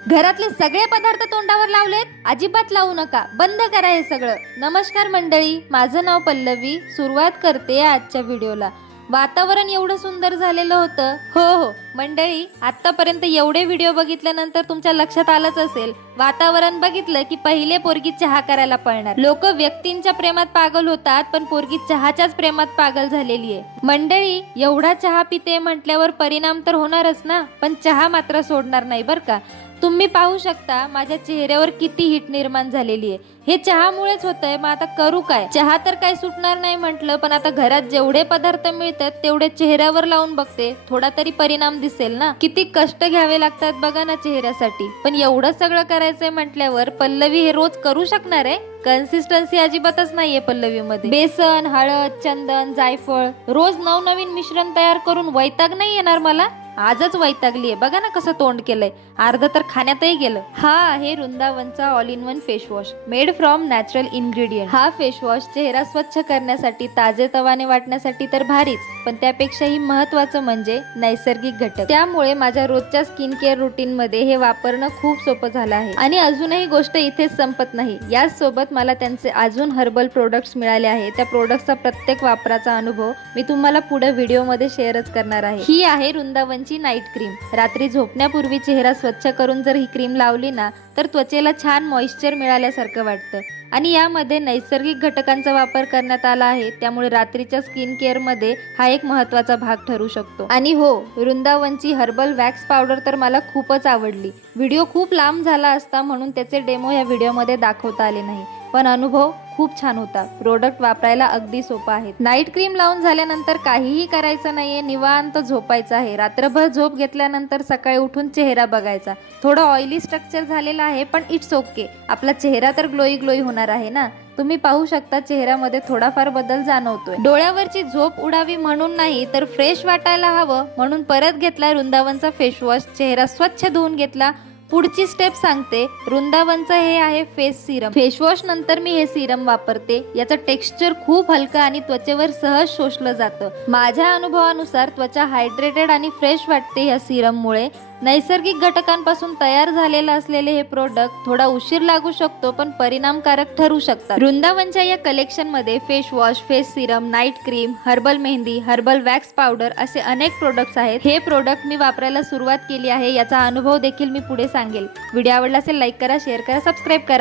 घरातले सगळे पदार्थ तोंडावर लावलेत, अजिबात लावू नका, बंद करा हे सगळं. नमस्कार मंडळी, माझं नाव पल्लवी. सुरुवात करते आजच्या व्हिडिओला. वातावरण एवढं सुंदर झालेलं होतं. हो मंडळी, आतापर्यंत एवढे व्हिडिओ बघितल्यानंतर तुमच्या लक्षात आलंच असेल, वातावरण बघितलं की पहिले पोरगी चहा करायला पळणार. लोक व्यक्तींच्या प्रेमात पागल होतात, पण पोरगी चहाच्याच प्रेमात पागल झालेली आहे. मंडळी, एवढा चहा पिते म्हटल्यावर परिणाम तर होणारच ना, पण चहा मात्र सोडणार नाही बर का. तुम्ही पाहू शकता माझ्या चेहऱ्यावर किती हीट निर्माण झालेली आहे. हे चहामुळेच होतंय. मग आता करू काय? चहा तर काय सुटणार नाही म्हटलं, पण आता घरात जेवढे पदार्थ मिळतात तेवढे चेहऱ्यावर लावून बघते, थोडा तरी परिणाम दिसेल ना. किती कष्ट घ्यावे लागतात बघा ना चेहऱ्यासाठी. पण एवढं सगळं करायचंय म्हटल्यावर पल्लवी हे रोज करू शकणार आहे? कन्सिस्टन्सी अजिबातच नाहीये पल्लवी मध्ये. बेसन, हळद, चंदन, जायफळ रोज नवनवीन मिश्रण तयार करून वैताग नाही येणार मला? आजच वैतागलीये. बघा ना कसं तोंड केलंय, अर्ध तर खाण्यातही गेलं. हा आहे वृंदावनचा all in one face wash, made from natural ingredient. हा फेस वॉश चेहरा स्वच्छ करण्यासाठी, ताजेतवाने वाटण्यासाठी तर भारीच, पण त्यापेक्षाही महत्वाचं म्हणजे नैसर्गिक घटक. त्यामुळे माझ्या रोजच्या स्किन केअर रुटीन मध्ये हे वापरणं खूप सोपं झालं आहे. आणि अजूनही गोष्ट इथेच संपत नाही. याच सोबत मला त्यांचे अजून हर्बल प्रोडक्ट्स मिळाले आहे. त्या प्रोडक्ट्सचा प्रत्येक वापराचा अनुभव मी तुम्हाला पुढे व्हिडिओ मध्ये शेअरच करणार आहे. ही आहे वृंदावनची नाईट क्रीम. रात्री झोपण्यापूर्वी चेहरा स्वच्छ करून जर ही क्रीम लावली ना, तर त्वचेला छान मॉइश्चर मिळाल्यासारखं वाटतं. आणि यामध्ये नैसर्गिक घटकांचा वापर करण्यात आला आहे, त्यामुळे रात्रीच्या स्किन केअर मध्ये हा एक महत्त्वाचा भाग ठरू शकतो. आणि हो, वृंदावनची हर्बल वॅक्स पावडर तर मला खूपच आवडली. व्हिडिओ खूप लांब झाला असता म्हणून त्याचे डेमो या व्हिडिओमध्ये दाखवता आले नाही, पण अनुभव खूप छान होता. प्रोडक्ट वापरायला अगदी सोपं आहे. नाईट क्रीम लावून झाल्यानंतर काहीही करायचं नाहीये, निवांत झोपायचं आहे. रात्रभर झोप घेतल्यानंतर सकाळी उठून चेहरा बघायचा. थोडं ऑइली स्ट्रक्चर झालेला आहे, पण इट्स ओके. आपला चेहरा तर ग्लोई होणार आहे ना. तुम्ही पाहू शकता चेहऱ्यामध्ये थोडाफार बदल जाणवतोय. डोळ्यावरची झोप उडावी म्हणून नाही, तर फ्रेश वाटायला हवं म्हणून परत घेतला वृंदावनचा फेस वॉश. चेहरा स्वच्छ धुवून घेतला. पुढची स्टेप सांगते. वृंदावनचं हे आहे फेस सिरम. फेस वॉश नंतर मी हे सिरम वापरते. याचं टेक्स्चर खूप हलकं आणि त्वचेवर सहज शोषलं जातं. माझ्या अनुभवानुसार त्वचा हायड्रेटेड आणि फ्रेश वाटते या सिरम मुळे. नैसर्गिक घटकांपासून तयार झालेलं असलेले हे प्रोडक्ट थोडा उशीर लागू शकतो, पण परिणामकारक ठरू शकतात. वृंदावनच्या या कलेक्शन मध्ये face wash, face serum, night cream, herbal mehndi, herbal wax powder असे अनेक प्रोडक्ट्स आहेत. हे प्रोडक्ट मी वापरायला सुरुवात केली आहे. याचा अनुभव देखील मी पुढे सांगेल. व्हिडिओ आवडला असेल लाईक करा, शेअर करा, सबस्क्राईब करा.